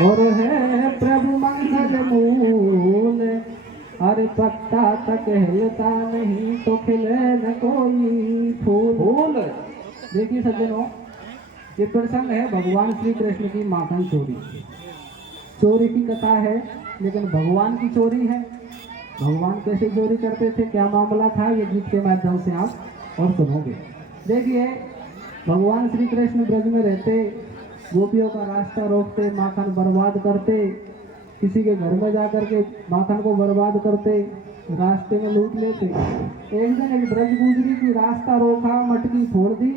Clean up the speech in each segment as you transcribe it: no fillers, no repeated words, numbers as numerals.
और है प्रभु मंगल मूल, हर पत्ता तक हिलता नहीं तो खिले न कोई फूल। देखिए सज्जनों, ये प्रसंग है भगवान श्री कृष्ण की माखन चोरी। चोरी की कथा है, लेकिन भगवान की चोरी है। भगवान कैसे चोरी करते थे, क्या मामला था, ये गीत के माध्यम से आप और सुनोगे। देखिए, भगवान श्री कृष्ण ब्रज में रहते, गोपियों का रास्ता रोकते, माखन बर्बाद करते, किसी के घर में जाकर के माखन को बर्बाद करते, रास्ते में लूट लेते। एक दिन एक ब्रज गुजरी की रास्ता रोका, मटकी फोड़ दी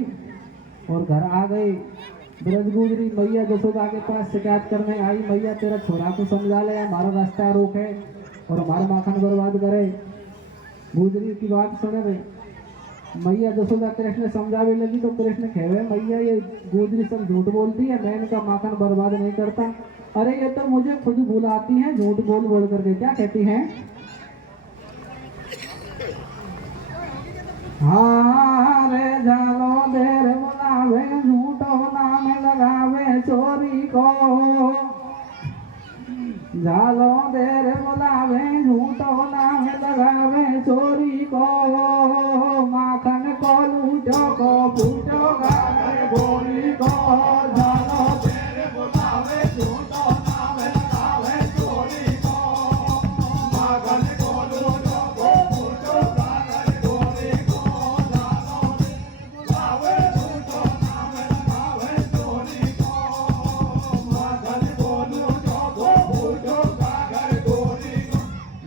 और घर आ गए। ब्रज गुजरी मैया जसोदा के पास शिकायत करने आई, मैया तेरा छोरा को समझा ले, हमारा रास्ता रोके और हमारा माखन बर्बाद करे। गुजरी की बात सुने रहे, मैया जसोदा कृष्ण समझावे लगी तो कृष्ण कहे, मैया ये गुजरी सब झूठ बोलती है, मैं इनका माखन बर्बाद नहीं करता। अरे ये तो मुझे खुद बुलाती हैं झूठ बोल बोल करके। क्या कहती हैं? हाँ रे जालो देर बुलावे, झूठो नाम लगावे चोरी को। जालो देर बुलावे, झूठो नाम लगावे चोरी को। माखन को लूटो को फूटो गावे गोरी को। जालो देर बुलावे, झूठो नाम लगावे चोरी को। माखन को लूटो को फूटो गावे गोरी को। जालो देर बुलावे, झूठो नाम लगावे चोरी को। माखन को लूटो को फूटो गावे गोरी को।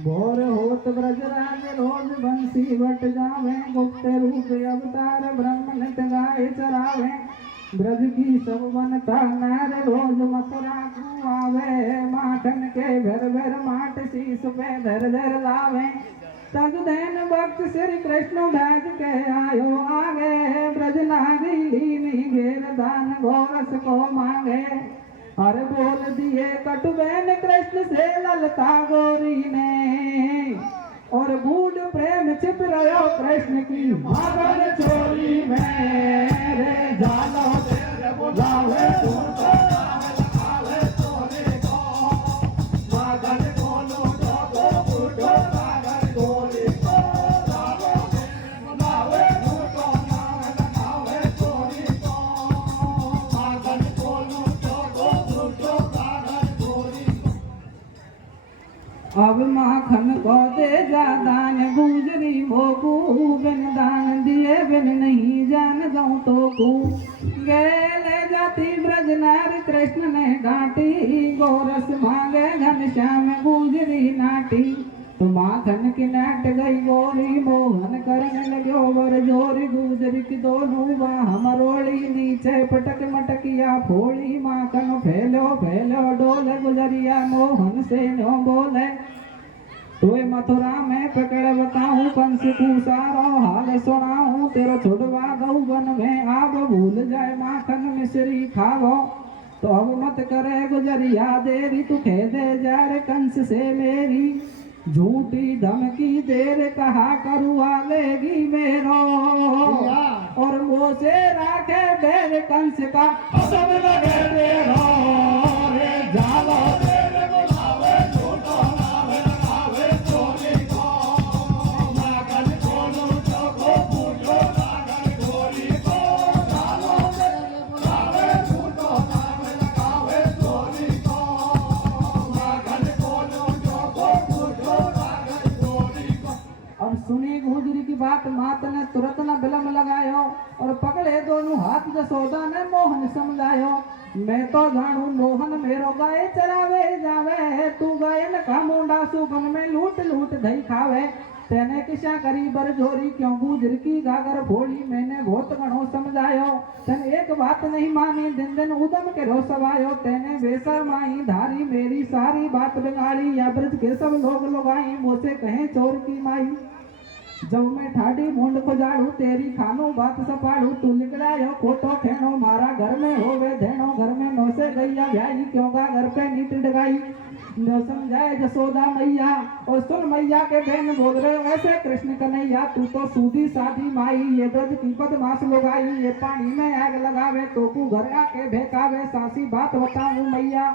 भोर होत ब्रजराज रोज बंसी बट जावे, गुप्त रूप अवतार ब्रह्म नित गाय चरावे। ब्रज की सब बनता नर रोज मथुरा को आवे। माखन के भर भर माट शीस पे धर धर लावे। तज धैन भक्त श्री कृष्ण भज के आयो आगे। ब्रज नागी लीनी घेर दान गोरस को मांगे। हर बोल दिए कटुबैन कृष्ण से ललता गोरी ने। और गूढ़ प्रेम छिप रहो कृष्ण की माखन चोरी में। रे जालो देर बुलावे, झूठो नाम लगावे चोरी को। माखन को लूटो को फूटो गावे गोरी को। जालो देर बुलावे, झूठो नाम लगावे चोरी को। माखन को लूटो को फूटो गावे गोरी को। अब माखन को दे जा दान, गुजरी मोकू बिन दान दिए बिन नहीं जान दऊं तो कू। गेले जाती ब्रज नारी कृष्ण ने डांटी। गोरस मांगे घनश्याम गुजरी नाटी। तो माखन की नाट गई गोरी, मोहन करने लग्यो वर जोरी। गुजरी की दोनों बाह मरोड़ी, नीचे पटक मटकिया फोड़ी। माखन फैलो फैलो डोल, गुजरिया मोहन से नो बोले। तोय मथुरा में पकड़ बताऊं, कंस को सारो हाल सुनाऊं। तेरा छुड़वा गौ वन में, आप भूल जाए माखन मिश्री खावो। तो अब मत करे गुजरिया देरी, तू कह दे जा रे कंस से मेरी। झूठी धमकी देर कहा करुआ लेगी मेरो। और मुँह से राखे बैर कंस का सब लगे तेरो। रे जालो देर बुलावे, झूठो नाम लगावे चोरी को। माखन को लूटो को फूटो गावे गोरी को। जालो देर बुलावे, झूठो नाम लगावे चोरी को। माखन को लूटो को फूटो गावे गोरी को। अब सुनी गुजरी की बात, मात ने तुरंत न विलम्ब लगायो और पकड़े दोनों हाथ। जसोदा ने मोहन समझायो, मैं तो जानू मोहन मेरो गाय चरावे जावे। तू गायन का मुंडा सुगन में लूट लूट दही खावे। तेने किसा करी बरजोरी, क्यों गुजर की गागर फोड़ी। मैंने बहुत घणो समझायो, तेन एक बात नहीं मानी। दिन दिन उदम के रो सवायो। तेने बेसा माई धारी, मेरी सारी बात बिगाड़ी। या ब्रज के सब लोग लुगाई, मुझसे कहे चोर की माई। जब मैं ठाडी मुंड को जाड़ू, तेरी खानो बात सपाड़ू। तू निकलायो खोटो ठेनो, मारा घर में होवे धेनो। घर में नो से गैया ब्याई, क्यों गा घर पे नीट डगाई। न समझाए जसोदा मैया, और सुन मैया के बहन बोल रहे ऐसे कृष्ण कन्हैया। तू तो सूदी साधी माई, ये ब्रज की बदमाश लुगाई। ये पानी में आग लगावे तो तू घर आके भेकावे। सासी बात बताऊं मैया,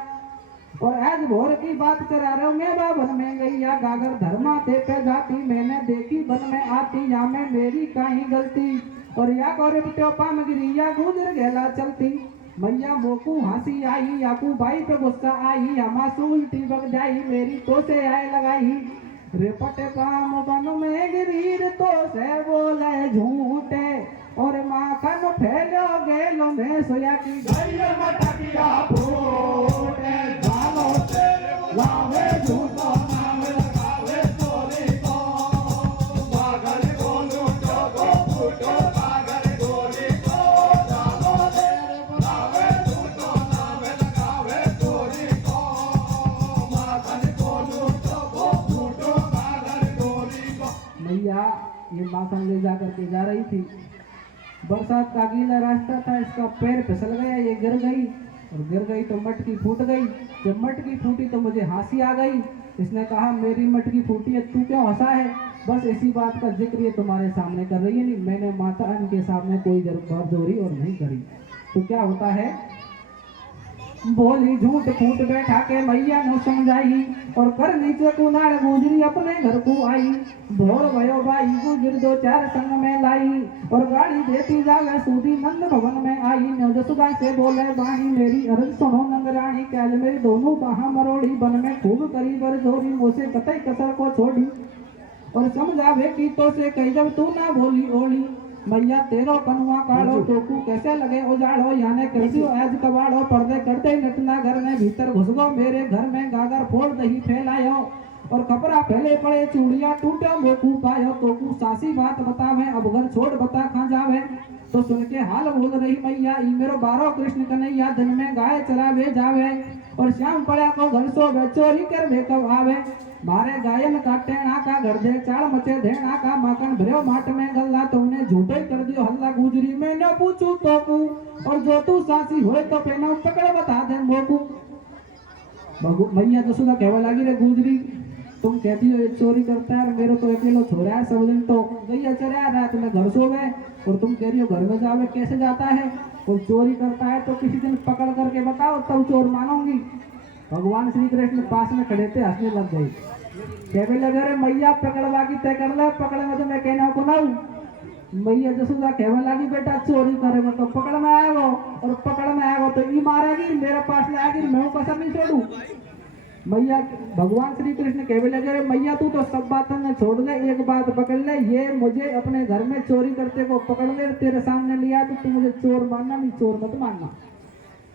और आज भोर की बात करा रहा हूँ मैं वन में गई या गागर धर्मा थे पे जाती मैंने देखी वन में आती या में मेरी कहीं गलती और या गौरे टोपा में गिरी या गुजर गेला चलती मैया मोकू हंसी आई याकू भाई पे गुस्सा आई या मासू उल्टी बग जाई मेरी तो से आए लगाई रेपट काम बन में गिरीर तो से बोले झूठे और माखन फैलो गेलो में सोया की गई मटकिया फूटे जानो तेरे लावे झूठो नाम लगावे चोरी को पागल को लूटो को फूटो पागल गोरी को जानो तेरे लावे झूठो नाम लगावे चोरी को माखन को लूटो को फूटो पागल गोरी को। मैया ये माखन ले जाकर के जा रही थी, बरसात का गीला रास्ता था, इसका पैर फिसल गया, ये गिर गई और गिर गई तो मटकी फूट गई। जब मटकी फूटी तो मुझे हंसी आ गई। इसने कहा मेरी मटकी फूटी है, तू क्यों हंसा है? बस इसी बात का जिक्र ये तुम्हारे सामने कर रही है। नहीं, मैंने माता के सामने कोई जोरी और नहीं करी। तो क्या होता है, बोली झूठ फूट बैठा के मैया ने समझाई और कर नीचे कुनाड़ गुजरी अपने घर को आई। भोर भयो भाई गुजर दो चार संग में लाई और गाड़ी देती जावे सूदी नंद भवन में आई। जसुदा से बोले बाणी मेरी अर्ज सुनो नंद रानी, कैल मेरी दोनों बाहा मरोड़ी बन में खूब करी बर जोरी मोसे कतई कसर को छोड़ी और समझावे की तो से कही जब तू ना बोली ओली मैया तेरो कनुआ काढ़ो टोकू कैसे लगे उजाड़ो याने कर दियो आज कबाड़ो पर्दे करते नटना घर में भीतर घुस गो मेरे घर में गागर फोड़ दही फैलायो और कपड़ा फैले पड़े चूड़िया टूटे मोकू पायो तोकू सासी बात बतावे अब घर छोड़ बता खा जावे। तो सुन के हाल बोल रही मैया ई मेरो बारो कृष्ण कन्हैया दिन में गाय चरावे जावे और श्याम पड़ा को घर सो चोरी कर वे कब आवे। मारे गायन का टेणा का घर दे चाल मचे धेना का माखन भरो माट में गल्ला तुमने झूठे कर दियो हल्ला गुजरी मैं न पूछू तो और जो तू सासी होए तो पेना पकड़ बता दे मोकू। मैया जसोदा कहवा लगी रे गुजरी तुम कहती हो ये चोरी करता है और मेरे तो अकेलो छोरा है, सब दिन तो गैया चरा रात में घर सो गए और तुम कह रही हो घर में जावे कैसे जाता है और चोरी करता है तो किसी दिन पकड़ करके बताओ तब चोर मानूंगी। भगवान श्री कृष्ण पास में खड़े थे, हंसने लग गई। कहने लगे रे मैया पकड़वा की तय कर ले, पकड़ में तो मैं कहना को ना मैया जसोदा कहने लगी बेटा चोरी करेगा तो पकड़ में आएगा और पकड़ में आएगा तो ई मारेगी मेरे पास लाएगी मैं कसर नहीं छोड़ू। मैया भगवान श्री कृष्ण कहने लगे रे मैया तू तो सब बातों में छोड़ दे, एक बात पकड़ ले, ये मुझे अपने घर में चोरी करते को पकड़ ले तेरे सामने लिया तो तू मुझे चोर मानना नहीं, चोर मत मानना।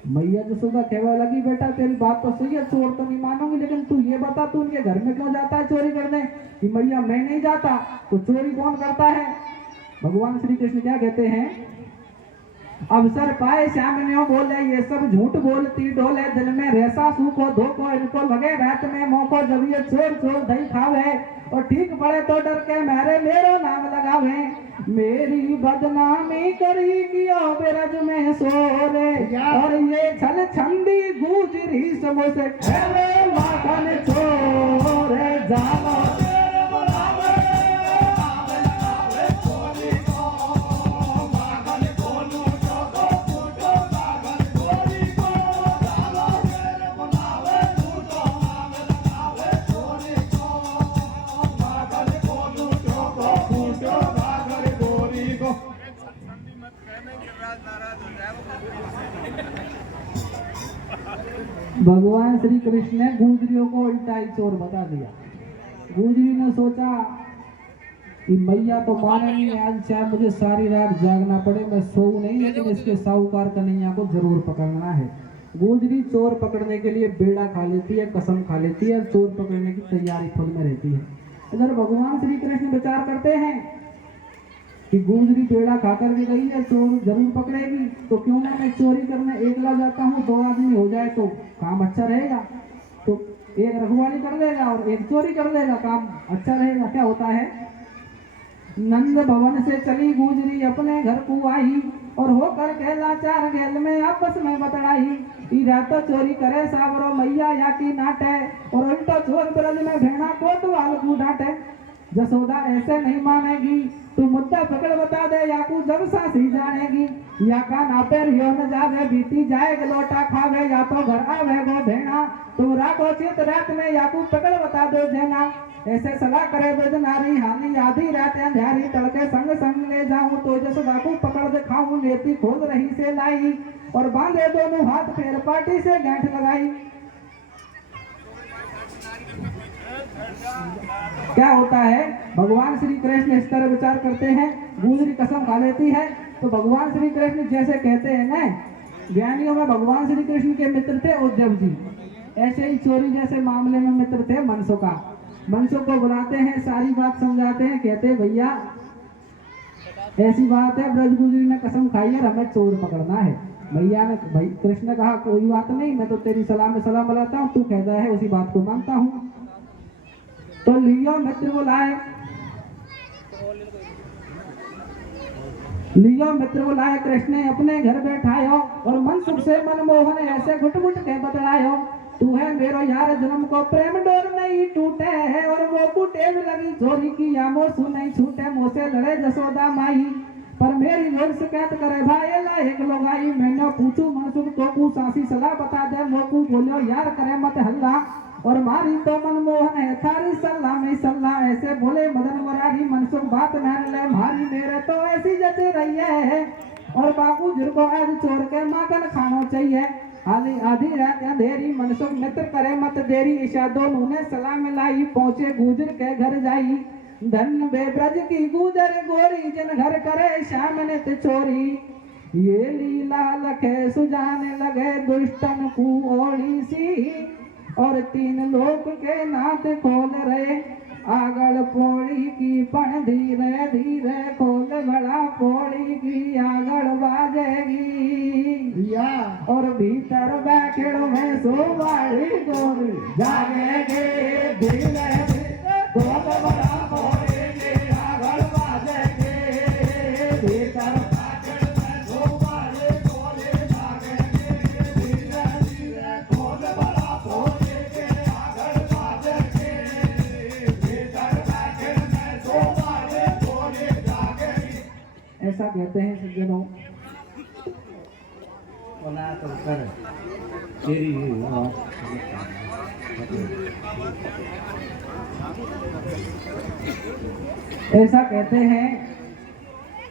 मैया जसोदा कहने लगी बेटा तेरी बात तो सही है, चोर तो नहीं मानूंगी, लेकिन तू ये बता तू उनके घर में क्यों जाता है चोरी करने? कि मैया मैं नहीं जाता तो चोरी कौन करता है? भगवान श्री कृष्ण क्या कहते हैं, अवसर पाए श्याम ने बोले ये सब झूठ बोलती डोले दिल में रेसा सूखो धोखो इनको लगे रात में मौको जब ये चोर चोर दही खावे और ठीक पड़े तो डर के मेरे मेरो नाम लगावे मेरी बदनामी करी कियो बेरज में सोरे और ये छल छंदी गुजरी समोसे खेले माखन छोरे जानो भगवान श्री कृष्ण ने गुजरियों को उल्टा ही चोर बता दिया। गुजरी ने सोचा कि मैया तो माने नहीं, आज चाहे मुझे सारी रात जागना पड़े मैं सोऊं नहीं, लेकिन इसके साहूकार कन्हैया को जरूर पकड़ना है। गुजरी चोर पकड़ने के लिए बेड़ा खा लेती है, कसम खा लेती है, चोर पकड़ने की तैयारी खुद में रहती है। इधर भगवान श्री कृष्ण विचार करते हैं कि गुजरी पेड़ा खाकर भी गई है, चोर जरूर पकड़ेगी, तो क्यों ना मैं चोरी करने एकला जाता हूँ, दो आदमी हो जाए तो काम अच्छा रहेगा। तो एक रखवाली कर देगा और एक चोरी कर देगा, काम अच्छा रहेगा। क्या होता है, नंद भवन से चली गुजरी अपने घर को आई और होकर के लाचार गेल में आपस में बतड़ाई। इधर तो चोरी करे सावरो मैया या की नाटे और उल्टो चोर ब्रज में भेड़ा कोतवाल को डांटे। जसोदा ऐसे नहीं मानेगी, तू मुद्दा पकड़ बता दे याकू जब सासी जानेगी। या का नापे रियो न जावे बीती जाए गलोटा खावे, या तो घर आवे गो भेना तुम राखो चित रात में याकू पकड़ बता दो जेना। ऐसे सलाह करे वेद नारी हानि आधी रात अंधारी, तड़के संग संग ले जाऊं तो जसोदा को पकड़ दिखाऊं। लेती खोल रही से लाई और बांधे दोनों हाथ फेर पाटी से गांठ लगाई। क्या होता है, भगवान श्री कृष्ण इस तरह विचार करते हैं, गुजरी कसम खा लेती है। तो भगवान श्री कृष्ण जैसे कहते हैं ना, ज्ञानियों में भगवान श्री कृष्ण के मित्र थे उद्धव जी, ऐसे ही चोरी जैसे मामले में मित्र थे मनसुखा। मनसुख को बुलाते हैं, सारी बात समझाते हैं, कहते हैं भैया ऐसी बात है, ब्रज गुजरी ने कसम खाई है, हमें चोर पकड़ना है। भैया ने भाई कृष्ण ने कहा कोई बात नहीं, मैं तो तेरी सलाह में सलाह बुलाता हूँ, तू कहता है उसी बात को मानता हूँ। तो लियो मित्र बुलाए, लियो मित्र बुलाए, कृष्ण ने अपने घर बैठायो और मनसुख से मनमोहन ऐसे घुट घुट के बतलायो। तू है मेरो यार जन्म को प्रेम डोर नहीं टूटे है, और वो बूटे में लगी चोरी की या मोसू नहीं छूटे। मोसे लड़े जसोदा माई पर मेरी लोग शिकायत करे भाई ला एक लोगाई। मैंने पूछू मनसुख तो कू सासी सलाह बता दे, मोकू बोलियो यार करे मत हल्ला, और मारी तो मनमोहन है थारी सल्ला में सल्ला। ऐसे बोले मदन मुरारी, मनसुख बात मान ले मारी मेरे तो ऐसी जचे रही है, और बाबू जिनको आज चोर के माखन खाना चाहिए। आली आधी रात अंधेरी, मनसुख मित्र करे मत देरी। ईशा दोनों ने सलाह मिलाई, पहुंचे गुजर के घर जाई। धन बे ब्रज की गुजर गोरी, जिन घर करे श्याम ने चोरी। ये लीला लखे सुजाने लगे दुष्टन को ओली सी, और तीन लोक के नाथ खोल रहे आगल पौड़ी की पण धीरे धीरे खोल बड़ा पौड़ी की आगल बाजेगी। या और भीतर बैठो में सोवाड़ी गोरी जागेगे धीरे धीरे खोल बड़ा पौड़ी की आगल बाजेगी। भीतर ऐसा कहते हैं सज्जनों। ऐसा कहते हैं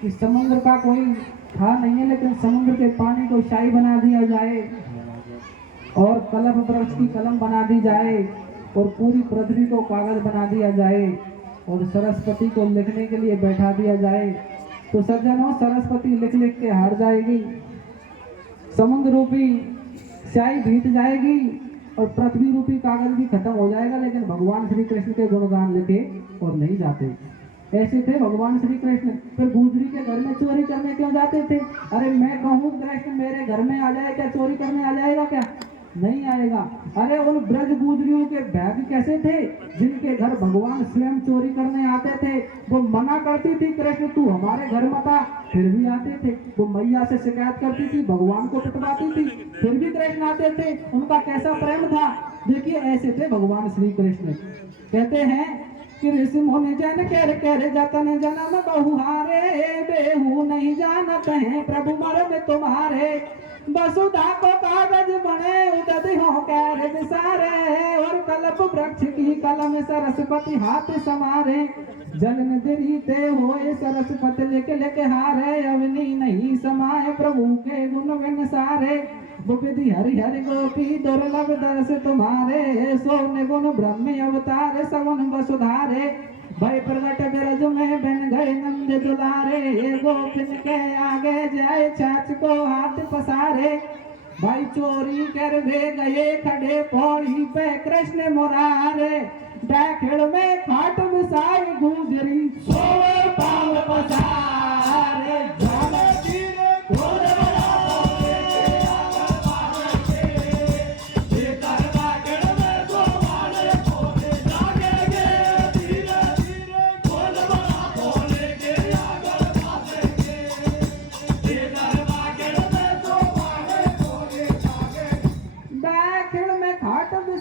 कि समुद्र का कोई था नहीं है, लेकिन समुद्र के पानी को शाही बना दिया जाए और कलम वृक्ष की कलम बना दी जाए और पूरी पृथ्वी को कागज बना दिया जाए और सरस्वती को लिखने के लिए बैठा दिया जाए, तो सज्जनों सरस्वती लिख लिख के हार जाएगी, समुद्र रूपी स्याही बीत जाएगी और पृथ्वी रूपी कागज भी खत्म हो जाएगा, लेकिन भगवान श्री कृष्ण के गुणगान लिखे और नहीं जाते। ऐसे थे भगवान श्री कृष्ण। फिर गुजरी के घर में चोरी करने क्यों जाते थे? अरे मैं कहूँ कृष्ण मेरे घर में आ जाए, क्या चोरी करने आ जाएगा? क्या नहीं आएगा। अरे उन ब्रज गुजरियों के भाग्य कैसे थे जिनके घर भगवान स्वयं चोरी करने आते थे। वो मना करती थी कृष्ण तू हमारे घर मत आ, फिर भी आते थे। वो मैया से शिकायत करती थी, भगवान को पिटवाती थी, फिर भी कृष्ण आते थे। उनका कैसा प्रेम था। देखिए ऐसे थे भगवान श्री कृष्ण। कहते हैं कि ऋषि मुनि जन कर जतन जन्म बहुहारे, बेहू नहीं जानत हैं प्रभु मर्म तुम्हारे। वसुधा को कागज बने उदत हो कैर विसारे, और कल्प वृक्ष की कलम सरस्वती हाथ समारे। जल निधि ते होए सरस्वती लिख लिख हारे, अवनी नहीं समाये प्रभु के गुण विन सारे। विधि हरि हरि गोपी दुर्लभ दर्श तुम्हारे, सोन गुण ब्रह्म अवतार सवन वसुधारे। भय प्रगट बिरज में बन गए नंद दुलारे, गोपिन के आगे जाए चाच को हाथ पसारे। भाई चोरी कर वे गए खड़े पौड़ी पे कृष्ण मुरारे, डाखिड़ में खाट मिसाई गुजरी सोए पाल पसारे।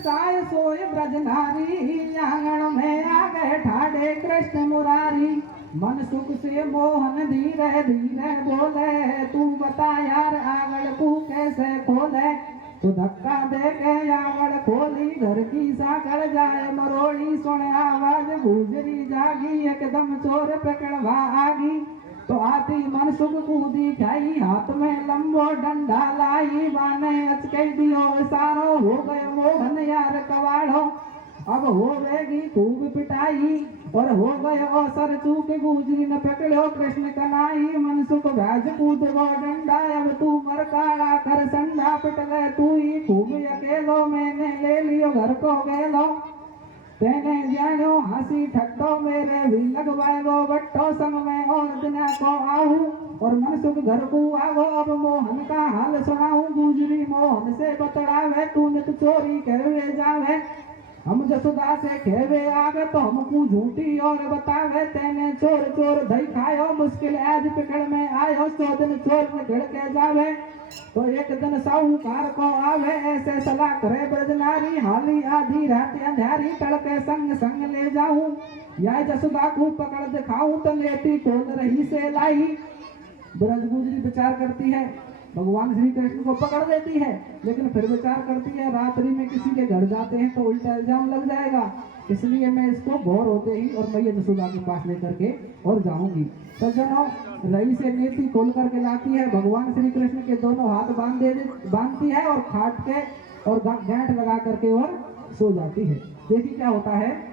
साय सोए ब्रज नारी, आंगन में आ गए ठाड़े कृष्ण मुरारी। मन सुख से मोहन धीरे धीरे बोले, तू बता यार आंगन को कैसे खोले। तो धक्का दे के आंगन खोली, घर की साकड़ जाए मरोड़ी, सुन आवाज गुजरी जागी, एकदम चोर पकड़वा आगी। तो आती मनसुख कूदी खाई, हाथ में लंबो डंडा लाई, बाने अचके दियो सारो, हो गए मोहन यार कवाड़ो। अब होवेगी खूब पिटाई, और हो गए ओ सर चूक, गुजरी न पकड़ो कृष्ण कनाई। मनसुख भैज कूद वो डंडा, अब तू मर काड़ा कर संडा, पिट गए तू ही खूब अकेलो, मैंने ले लियो घर को गेलो। तेने जानो हंसी ठट्टो, मेरे भी लगवाएगो बट्टो, संग में और दुनिया को आऊं, और मनसुख घर को आवो। अब मोहन का हाल सुनाऊं, गुजरी मोहन से बतड़ावे, तू नित चोरी करवे जावे। हम जसोदा से खेवे आगे, तो हमको झूठी और बतावे, तेने चोर चोर दही खायो, मुश्किल आज पकड़ में आयो, 100 दिन चोर में गिड़ के जावे। तो एक दिन साहूकार को आवे, ऐसे सलाह करे ब्रजनारी, हाली आधी रात अंधारी, तड़के संग संग ले जाऊं, या जसोदा को पकड़ दिखाऊं, तो लेती खोल रही से लाई। ब्रज गुजरी विचार करती है, भगवान श्री कृष्ण को पकड़ देती है, लेकिन फिर विचार करती है रात्रि में किसी के घर जाते हैं तो उल्टा इल्जाम लग जाएगा, इसलिए मैं इसको भोर होते ही और मैया जसोदा के पास लेकर के और जाऊंगी। सज्जनों, रई से नीति खोल करके लाती है, भगवान श्री कृष्ण के दोनों हाथ बांधती है, और खाट के और गांठ लगा करके और सो जाती है। देखिए क्या होता है,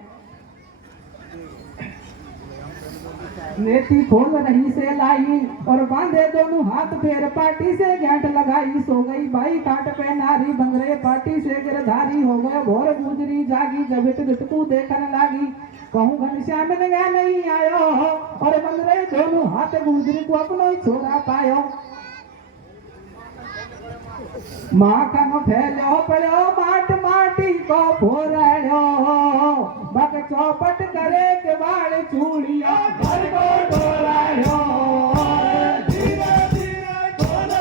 नेति खोल रही से लाई, और बांधे दोनों हाथ फेर पाटी से गांठ लगाई, सो गई बाई काट पे नारी, बंगरे पाटी से गिरधारी, हो गए भोर गुजरी जागी, जब इटकू देखने लागी, कहूँ घनश्याम ने नहीं आयो, और बंगरे दोनों हाथ गुजरी को अपनो ही छोरा पायो। माखन फैलो पड़ो माट माटी को फोरायो, बक चौपट करे के बाल चूड़िया घर को डोरायो। धीरे धीरे खोल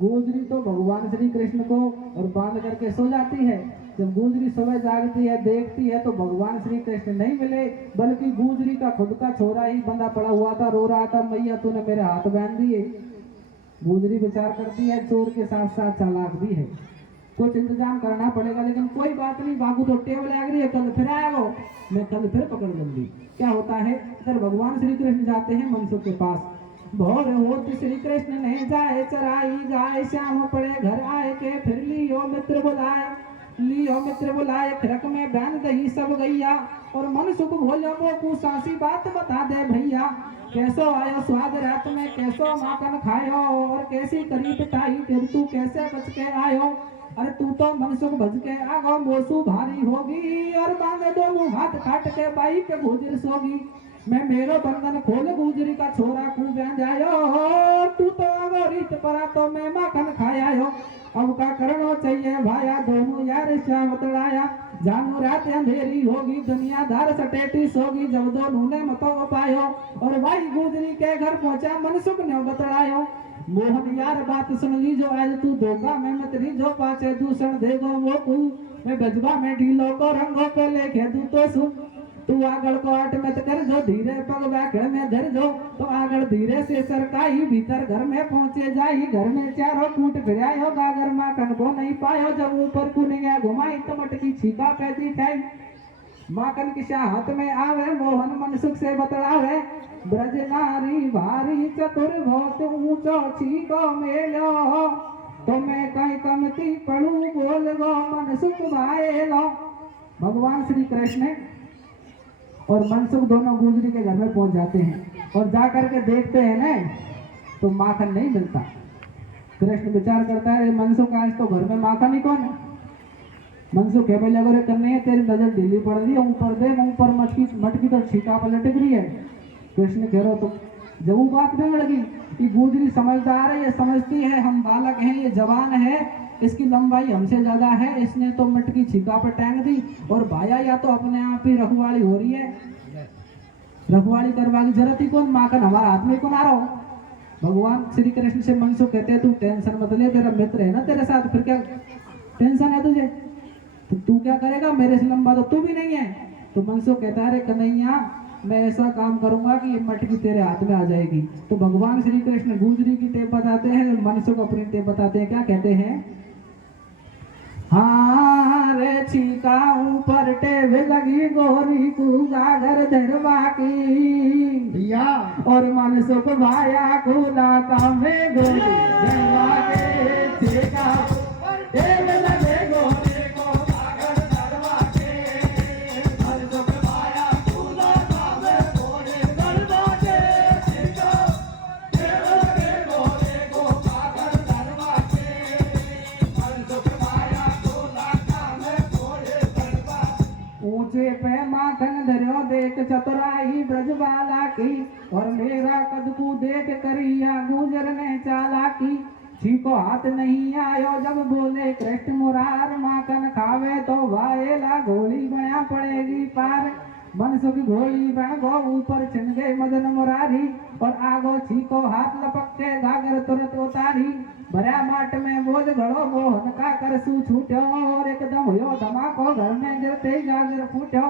गुजरी तो भगवान श्री कृष्ण को और बांध करके सो जाती है। जब गुजरी सुबह जागती है, देखती है तो भगवान श्री कृष्ण नहीं मिले, बल्कि गुजरी का खुद का छोरा ही बंधा पड़ा हुआ था, रो रहा था, मैया तूने मेरे हाथ बांध दिए। गुजरी विचार करती है, चोर के साथ साथ चालाक भी है, कुछ इंतजाम करना पड़ेगा, लेकिन कोई बात नहीं, बाबू तो टेबल लग रही है, कल फिर आएगा, मैं कल फिर पकड़ लूंगी। क्या होता है, फिर भगवान श्री कृष्ण जाते हैं मनसुख के पास। भोर होत श्री कृष्ण ने जाए चराई गाय, श्याम पड़े घर आए के, फिर लियो मित्र बुलाए, खरक में बैन दही सब गैया, और मनसुख भोलो को सासी बात बता दे भैया, कैसो आयो स्वाद रात में, कैसो माखन खायो, और कैसी करी पिटाई, फिर तू कैसे बच के आयो। अरे तू तो मनसुख भज के आगो, मोसू भारी होगी, और बांधे दो मुंह हाथ काट के बाई पे गुजर सोगी। मैं मेरो बंधन खोल गुजरी का छोरा कू ब्याह जायो, तू तो आगो रीत परा तो मैं माखन खाया। अब का करनो चाहिए भाया, दोनों यार श्याम तड़ाया, जानू रात अंधेरी होगी, दुनियादार सटेटी सोगी, जब दोनों ने मतो पायो, और भाई गुजरी के घर पहुंचा, मनसुख ने बतड़ायो। मोहन यार बात सुन ली जो, आज तू धोखा में मत ली जो, पाचे दूषण देगो वो तू, मैं बजबा में ढीलो को रंगों पे लेके तू तो सुन, तू आगड़ को आट मत कर जो, धीरे पग बैठड़ में धर जो, तो आगड़ धीरे से सरकाई, भीतर घर में पहुंचे जाई, घर में चारों कूट फिरायो, गागर माखन को नहीं पायो, जब ऊपर कुनिया घुमाई तो मटकी छीका पैसी खाई। माखन किसा हाथ में आवे, मोहन मनसुख से बतड़ावे, ब्रज नारी भारी चतुर बहुत ऊंचो छीको मेलो, तो मैं कहीं कमती पड़ू बोल गो मनसुख भाएलो। भगवान श्री कृष्ण और मनसुख दोनों गुजरी के घर में पहुंच जाते हैं, और जाकर के देखते हैं ना तो माखन नहीं मिलता। कृष्ण विचार करता है, मनसुख आज तो घर में माखन ही कौन है। मनसुख कहने लगे, करने है तेरी नजर ढीली पड़ रही है, ऊपर दे, ऊपर मटकी तो छीका पर लटक रही है। कृष्ण कह रहे तो जब वो बात बिगड़ गई कि गुजरी समझदार है, ये समझती है हम बालक हैं, ये जवान है, इसकी लंबाई हमसे ज्यादा है, इसने तो मटकी छिका पे टांग दी और भाया या तो अपने आप ही रखवाली हो रही है। रखवाली करवा की जरूरत ही कौन, माखन हमारा हाथ में कौन आ रहा हो। भगवान श्री कृष्ण से मनसुख कहते हैं तू टेंशन मत ले, तेरा मित्र है ना तेरे साथ, फिर क्या टेंशन है तुझे, तो तू क्या करेगा, मेरे से लंबा तो तू भी नहीं है। तो मनसुख कहता है अरे कन्हैया मैं ऐसा काम करूंगा कि ये मटकी तेरे हाथ में आ जाएगी। तो भगवान श्री कृष्ण गुजरी की टेप बताते हैं, मनसुख अपनी टेप बताते हैं, क्या कहते हैं, हाँ रे छीका ऊपर टेब लगी गोरी को गागर धरवा की या और मनसुख भाया खुला काम में गोरी धरवा के छीका ऊपर टेब लगे गोरी को गागर धरवा के मनसुख भाया खुला काम में गोरी धरवा के छीका टेब लगे गोरी को गागर धरवा के मनसुख भाया ऊंचे पे माखन धरो देख चतुराई ब्रजबाला की और मेरा कद को देख करिया गुजर ने चालाकी। छीको हाथ नहीं आयो जब बोले कृष्ण मुरार, माखन खावे तो वाएला गोली बना पड़ेगी पार। मनसुख घोड़ी बन गो ऊपर छिन गए मदन मुरारी और आगो छीको हाथ लपक के गागर तुरंत उतारी। भरा माट में बोझ घड़ो मोहन का करसू छूट्यो और एकदम हुयो धमाको घर में गिरते ही गागर फूट्यो।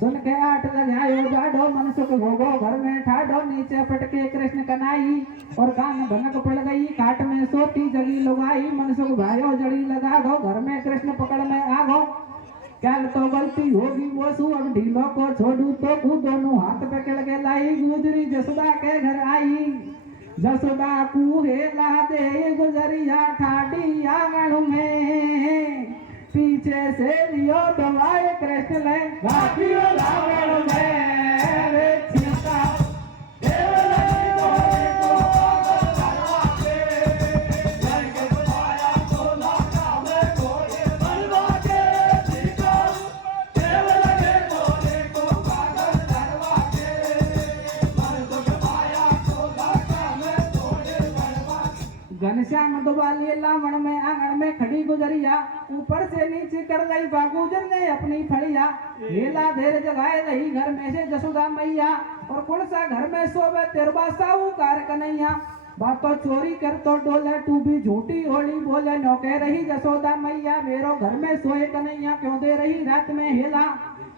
सुन के आठ लगायो जाडो मनसुख भोगो घर में ठाडो, नीचे पटके कृष्ण कनाई और कान भनक पड़ गई काट में सोती जगी लुगाई। मनसुख भायो जड़ी लगा दो घर में कृष्ण पकड़ में आगो, क्या तो गलती होगी वो सु अब ढीलो को छोड़ू तो कू दोनों हाथ पकड़ के लाई। गुजरी जसोदा के घर आई, जसोदा कू हेला दे गुजरिया ठाडी आंगन में, पीछे से लियो दवाए कृष्ण ले घाटियो लांगन में रे छीका घनश्याम दुबालिए लावण में आंगन में खड़ी गुजरिया, ऊपर से नीचे कर गई बागुजर ने अपनी फड़िया। लीला देर जगाए रही घर में से जसोदा मैया और कौन सा घर में सोवे तेरबा साहूकार कन्हैया। बातों चोरी कर तो डोले तू भी झूठी होली बोले, नौके रही जसोदा मैया मेरो घर में सोए कन्हैया क्यों दे रही रात में हेला।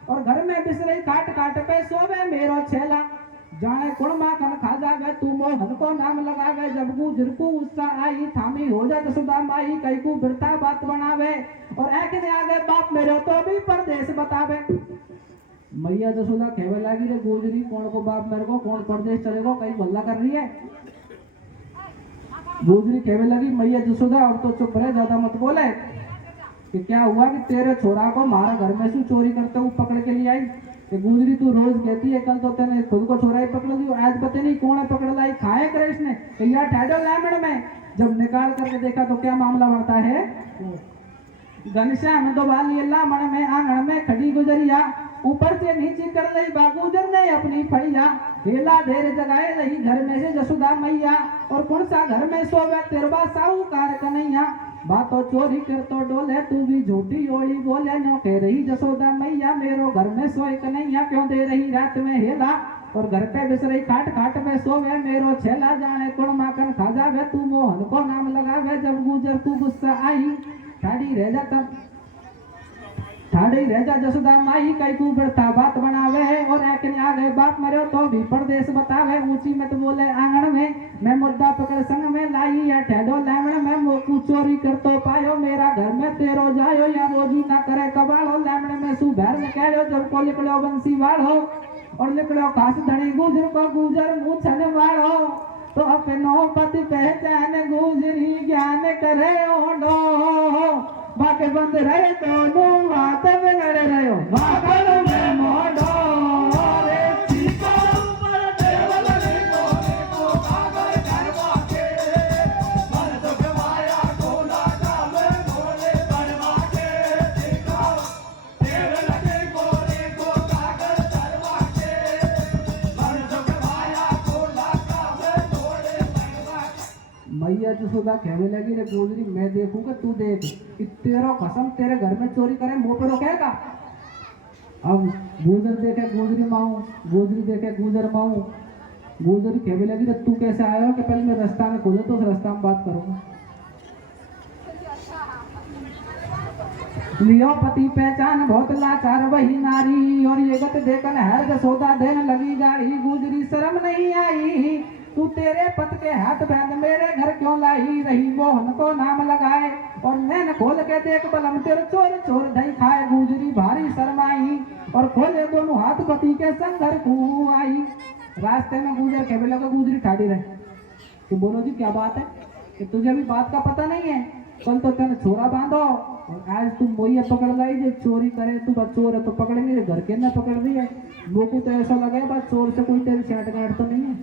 और घर में बिसरई काट काट पे सोवे मेरो छेला, जाने कुण माखन खा जावे तू मोहन को नाम लगावे। जब गुजर को गुस्सा आई थामी हो जा जसोदा माई, कई को बिरता बात बनावे और एक ने आगे बाप मेरे तो भी परदेश बतावे। मैया जसोदा कहवे लगी रे गुजरी कौन को बाप मेरे को, कौन परदेश चलेगो, कहीं भल्ला कर रही है। गुजरी कहवे लगी मैया जसोदा अब तो चुप रहे, ज्यादा मत बोले कि क्या हुआ कि तेरे छोरा को मारा घर में से चोरी करते हुए पकड़ के लिए आई। कि गुजरी तू रोज कहती है कल तो तेने खुद को छोरा ही पकड़ ली, आज पता नहीं कौन है पकड़ लाई, खाए कृष्ण ने तो यार ठाडो लामड़ में। जब निकाल करके देखा तो क्या मामला बढ़ता है, घनश्याम दुबालिए लामड़ में आंगन में खड़ी गुजरिया, ऊपर से नीचे कर ली बागुजर ने अपनी फड़िया। हेला ढेर जगाए रही घर में से जसोदा मैया और कौन सा घर में सोवे तेरबा साहूकार कन्हैया। बातों चोरी कर तो डोले तू भी झूठी ओली बोले, नो कह रही जसोदा मैया मेरो घर में सोए कन्हैया क्यों दे रही रात में हेला। और घर पे बिसरई काट काट में सोवे मेरो छेला, जाने कुण माखन खा जावे तू मोहन को नाम लगावे। जब गुजर तू गुस्सा आई ठाड़ी रह जा तब ठाड़ी रह जा जसोदा माई, कई को बिरता बात बनावे और एक ने आ गए बाप मरो तो भी परदेश बतावे। ऊंची मत बोले आंगन में मैं मुद्दा पकड़ संग में लाई, या ठेडो लावण में मोकू चोरी कर तो पायो। मेरा घर में तेरो जायो या रोजी ना करे कबाड़ो, लावण में सु भैर निकालो जब को लिखलो बंसी वाड़ो और लिखलो खास धनी गुजर को गुजर मूछन वाड़ो। तो अपनो पति पहचान गुजरी ज्ञान करे ओडो, बाके बंद रहे तो नो हाथ बिगड़ रहो बागल में मोडो रे छीका ऊपर टेबल को कागर करवा के मनसुख भाया खोला काम भोले बनवा के। छीका टेबल को कागर करवा के मनसुख भाया खोला काम भोले बनवा के। मैया सुधा खेवे लगी रे गुजरी, मैं देखूंगा तू देख, तेरो कसम तेरे घर में चोरी करे मुंह पे रोकेगा। अब गुजर देखे गुजरी माऊ, गुजरी देखे गुजर माऊ, गुजरी खेवे लगी रे तू कैसे आया हो कि पहले मैं रास्ता में खोले तो उस रास्ता में बात करूंगा। लियो पति पहचान बहुत लाचार वही नारी, और ये गत देखन हर सौदा देने लगी गाड़ी। गुजरी शर्म नहीं आई तू तेरे पत के हाथ बंद मेरे घर क्यों लाई, रही मोहन को नाम लगाए और नैन खोल के देख बलम तेरे चोर चोर दही खाए। गुजरी भारी शर्माई और खोले दोनों हाथ पति के संग घर को आई। रास्ते में गुजर खेबे लगा, गुजरी ठाड़ी रहे कि बोलो जी क्या बात है कि तुझे अभी बात का पता नहीं है, कल तो तेने छोरा बांधो और आज तुम मोइया पकड़ लाई जो चोरी करे, तू बस चोर है तो पकड़ेंगे, घर के ना पकड़ दी है। लोगों तो ऐसा लगे बस चोर से कोई तेरी छेट गांठ तो नहीं है।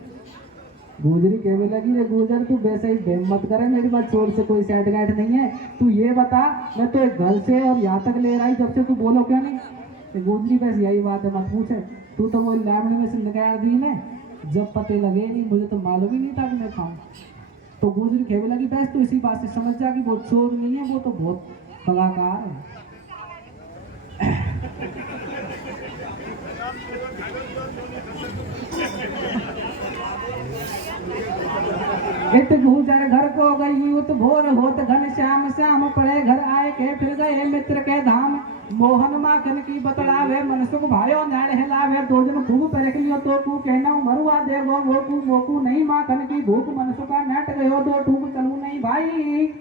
गुजरी कहने लगी रे गुजर तू वैसे ही बेम मत करे, मेरी बात चोर से कोई छेट गांठ नहीं है। तू ये बता मैं तो एक घर से और यहाँ तक ले आई जब से तू बोलो क्या नहीं। तो गुजरी बस यही बात है मत पूछे, तू तो वो लावणी में से निकाल दी ने, जब पते लगे नहीं मुझे तो मालूम ही नहीं था कि मैं खाऊं। तो गुजरी कहने लगी बस तू इसी बात से समझ जा कि वो चोर नहीं है, वो तो बहुत कलाकार है। इत गुजर घर को गई उत भोर होत घन श्याम, श्याम पड़े घर आए के फिर गए मित्र के धाम। मोहन माखन की बतलावे मन सुख भायो नैण हिलावे, दो दिन खूब परख लियो तो तू कहना मरुआ देवो मोकू मोकू नहीं। माखन की भूख मन सुखा नट गयो दो ठूक चलू नहीं भाई।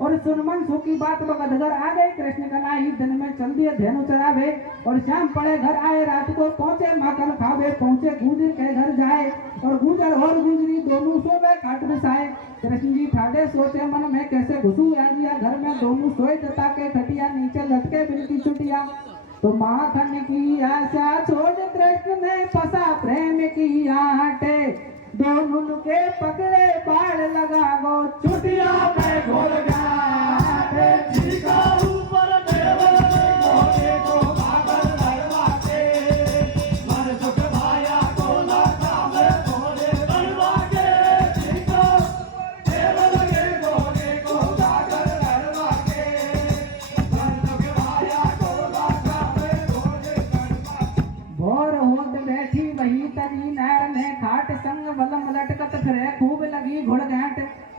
और सुन मन सो की बात बगद घर आ गए कृष्ण कन्हई, दिन में चल दिए धेनु चरावे और शाम पड़े घर आए रात को पहुंचे माखन खावे। पहुंचे गुजर के घर जाए और गुजर और गुजरी दोनों सोवे खाट बिछाए। कृष्ण जी ठाडे सोचे मन में कैसे घुसू आ गया घर में, दोनों सोए जता के खटिया नीचे लटके बिल की छुटिया। तो माखन की आशा छोड़ कृष्ण ने फंसा प्रेम की आटे, दोनों के पकड़े बाढ़ लगा गो छुटिया में घोल गया।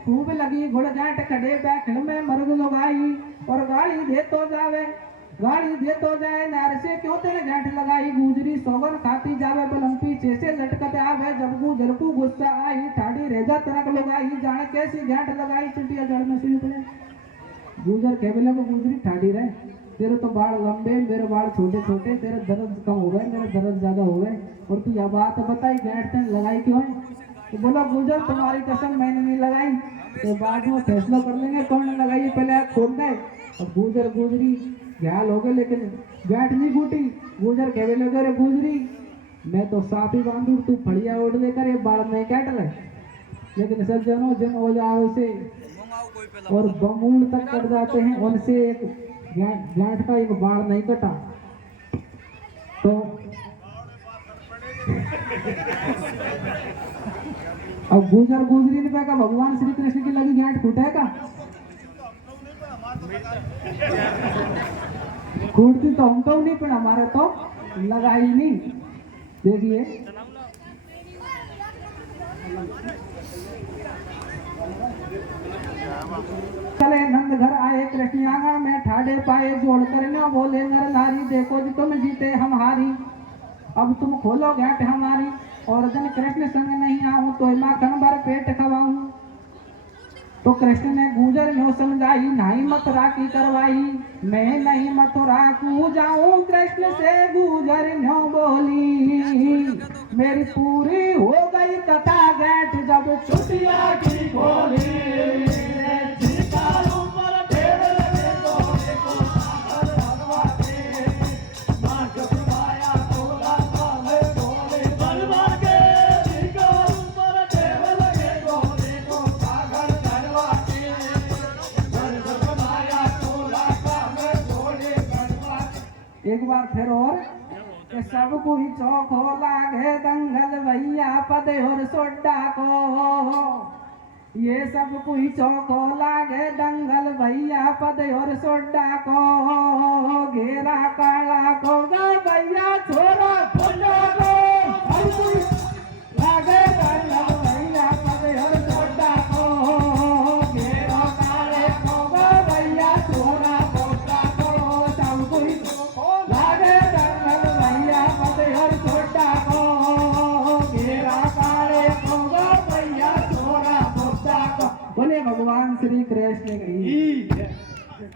खूब लगी घुड़घाट खड़े बैठल में मर्द लगाई और गाड़ी दे तो जावे, गाड़ी दे तो जाए नार से क्यों तेरे गांठ लगाई। गुजरी सोगन खाती जावे बलम पीछे से लटकते आवे, जब गुजर को गुस्सा आई ठाड़ी रेजा तनक लगाई, जाने कैसी गांठ लगाई चुटिया जड़ में सुई पड़े। गुजर कहने को गुजरी ठाड़ी रहे, तेरे तो बाल लंबे मेरे बाल छोटे छोटे, तेरे दर्द कम हो गए मेरे दर्द ज्यादा हो गए, और तू यह बात बताई गांठ तेने लगाई क्यों है। तो बोला गुजर तुम्हारी कसम मैंने नहीं लगाई, तो बाद में फैसला कर लेंगे कौन ने लगाई, पहले आप खोल गए। और गुजर गुजरी घायल हो गए लेकिन गांठ नहीं फूटी। गुजर कहने लगे रे गुजरी मैं तो साफ ही बांधू, तू फड़िया ओढ़ देकर ये बाढ़ नहीं काट ले, लेकिन सज्जनों जन हो जाओ से और बमूल तक कट जाते हैं, उनसे एक गांठ का एक बाढ़ नहीं कटा। तो अब गुजर गुजरी ने कहा भगवान श्री कृष्ण की लगी गांठ फूटेगा, फूटती तो हमको नहीं पर हमारे तो लगा ही नहीं। देखिए चले नंद घर आए कृष्ण आंगन में ठाडे पाए, जोड़ कर न बोले नर नारी देखो जी तुम जीते हम हारी, अब तुम खोलो गांठ हमारी और जन कृष्ण संग नहीं आऊं तो माखन भर पेट खवाऊं। तो कृष्ण ने गुजर न्यो समझाई नहीं मथुरा की करवाई, मैं नहीं मथुरा को जाऊं कृष्ण से गुजर न्यो बोली। मेरी पूरी हो गई कथा गांठ जब छुटिया की बोली। एक बार फिर और कि सबको ही चौको लागे दंगल भैया पदे और सोडा को, ये सब कोई चौको लागे दंगल भैया पद और सोडा को घेरा काला को गा भैया छोरा फुल्लो को सब कोई लागे दंगल भैया पद और सोडा को घेरा काले को गा भैया छोरा फुल्ला को सब कोई लागे दंगल भैया पद और सोडा को घेरा काले को गा भैया छोरा फुल्ला को। बोले भगवान श्री कृष्ण की।